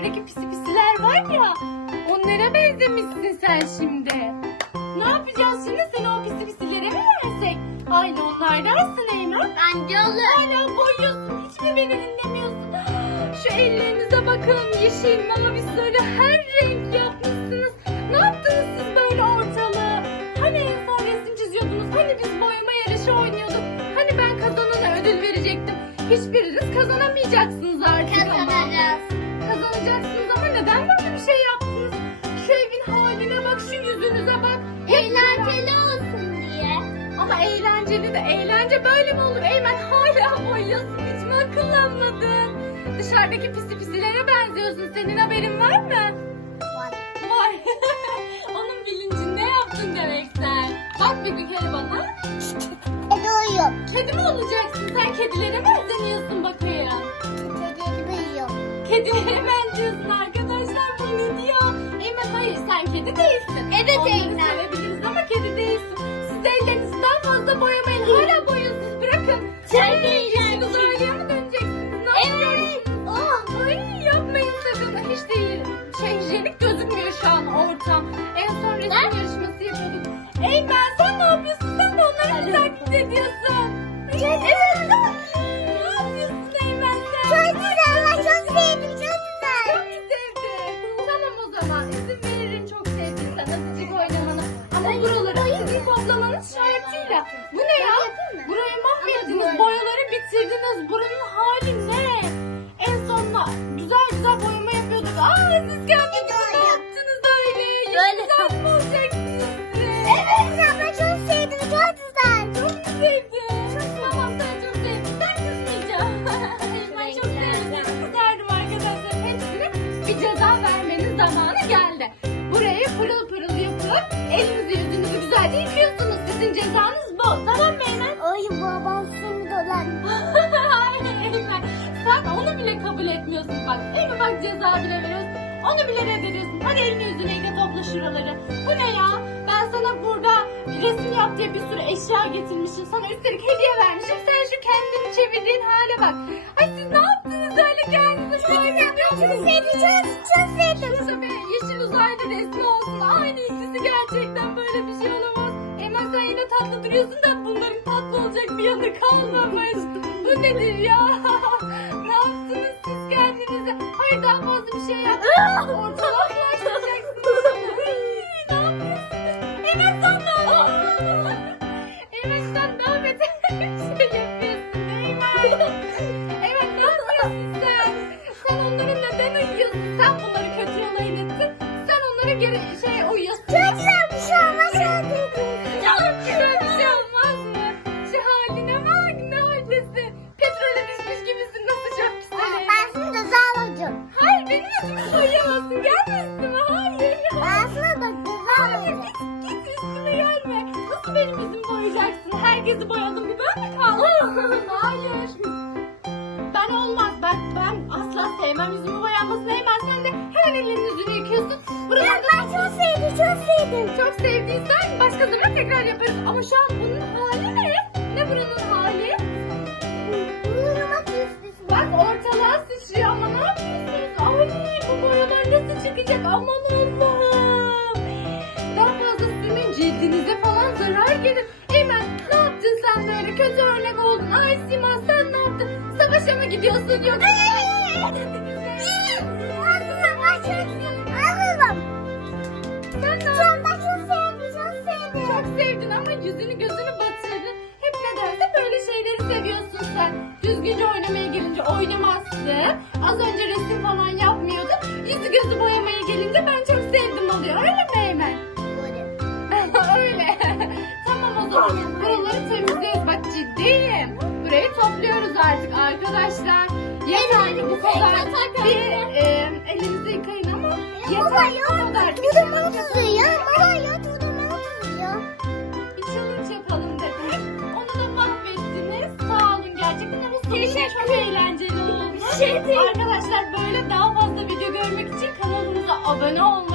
duvardaki pisi pisiler var ya. Onlara benzemişsin sen şimdi. Ne yapacağız şimdi? Seni o pisi pisilere mi versek? Aynı onlardansın Eynur. Bence olur. Hala boyuyorsun. Hiç mi beni dinlemiyorsun? Şu ellerinize bakın. Yeşil, mavi, sarı her renk yapmışsınız. Ne yaptınız siz böyle ortalığı? Hani en son resim çiziyordunuz? Hani biz boyama yarışı oynuyorduk? Hani ben kazanana ödül verecektim? Hiçbiriniz kazanamayacaksınız. Kazanacaksınız ama neden böyle bir şey yaptınız? Şu evin haline bak, şu yüzünüze bak. Eğlenceli olsun diye. Ama eğlenceli de eğlence böyle mi olur? Eymen hala boyuyorsun. Hiç mi akıllanmadın? Dışarıdaki pisi pisilere benziyorsun. Senin haberin var mı? Var. Var. Onun bilincinde yaptın demek sen. Bak bir bir kere bana. Hadi uyuyorum. Kedi mi olacaksın? Sen kedilere mi özeniyorsun bakayım? Hadi uyuyorum. Kedilere benziyorsun kedi değilsin. Evet, Eymen. sevebiliriz ama kedi değilsin. Siz ellerinizi daha fazla boyamayın. Hala boyuyorsunuz. Bırakın. Yeşil eğlencesin. uzaylıya mı döneceksiniz? Ne yapıyorsunuz? Ah, ay yapmayın sakın. Hiç değil. Şey jenik gözükmüyor şu an ortam. En son resim toplamanız şartıyla. Bu ne ya? Burayı mahvettiniz, boyaları bitirdiniz. Buranın hali ne? En sonunda güzel güzel boyama elinizi yüzünüzü güzelce yıkıyorsunuz. Sizin cezanız bu. Tamam mı Eymen? Ay babam seni dolan. Hayır Eymen. Sen onu bile kabul etmiyorsun bak. En ufak ceza bile veriyorsun. Onu bile reddediyorsun. Hadi elini yüzünü yıka topla şuraları. Bu ne ya? Ben sana burada resim yap diye bir sürü eşya getirmişim. Sana üstelik hediye vermişim. Sen şu kendini çevirdiğin hale bak. Ay siz ne yaptınız öyle kendinize? Çok güzel. Çok sevdim. Çok, sevdim. Yeşil uzaylı resmi olsun. Aynı ikisi gerçekten böyle bir şey olamaz. Hemen sen yine tatlı duruyorsun da bunların tatlı olacak bir yanı kalmamış. Bu nedir ya? geri şey uyuyorsun. Güzel bir şey sevdim. Çok güzel bir şey olmaz mı? Şu haline bak ne haldesin. Petrole düşmüş gibisin nasıl çok güzel. Ben şimdi ceza alacağım. Hayır benim yüzümü boyayamazsın. Gelme üstüme hayır. Ben sana bak ceza Hayır git, git üstüme gelme. Nasıl benim yüzümü boyayacaksın? Herkesi boyadım bir ben mi kaldım? Hayır. Ben olmaz. Ben, ben asla sevmem yüzümü boyanmasını. Hemen çok sevdim. Çok sevdim. çok sevdiysen başka zaman tekrar yaparız. Ama şu an bunun hali ne? Ne buranın hali? Uyumak istiyorsun. Bak ortalığa sıçrıyor ama ne yapıyorsunuz? Ay bu boyalar nasıl çıkacak? Aman Allah'ım. Daha fazla sürmeyin cildinize falan zarar gelir. Eymen ne yaptın sen böyle? Kötü örnek oldun. Ay Sima sen ne yaptın? Savaşa mı gidiyorsun yoksa? Az önce resim falan yapmıyordun. Yüzü gözü boyamaya gelince ben çok sevdim oluyor. Öyle mi Eymen? Öyle. tamam o zaman. Buraları temizliyoruz. Bak ciddiyim. Burayı topluyoruz artık arkadaşlar. Yeter bu kadar. Bir e, elinizi yıkayın ama yeter bu kadar. Bir oldu. Arkadaşlar böyle daha fazla video görmek için kanalımıza abone olmayı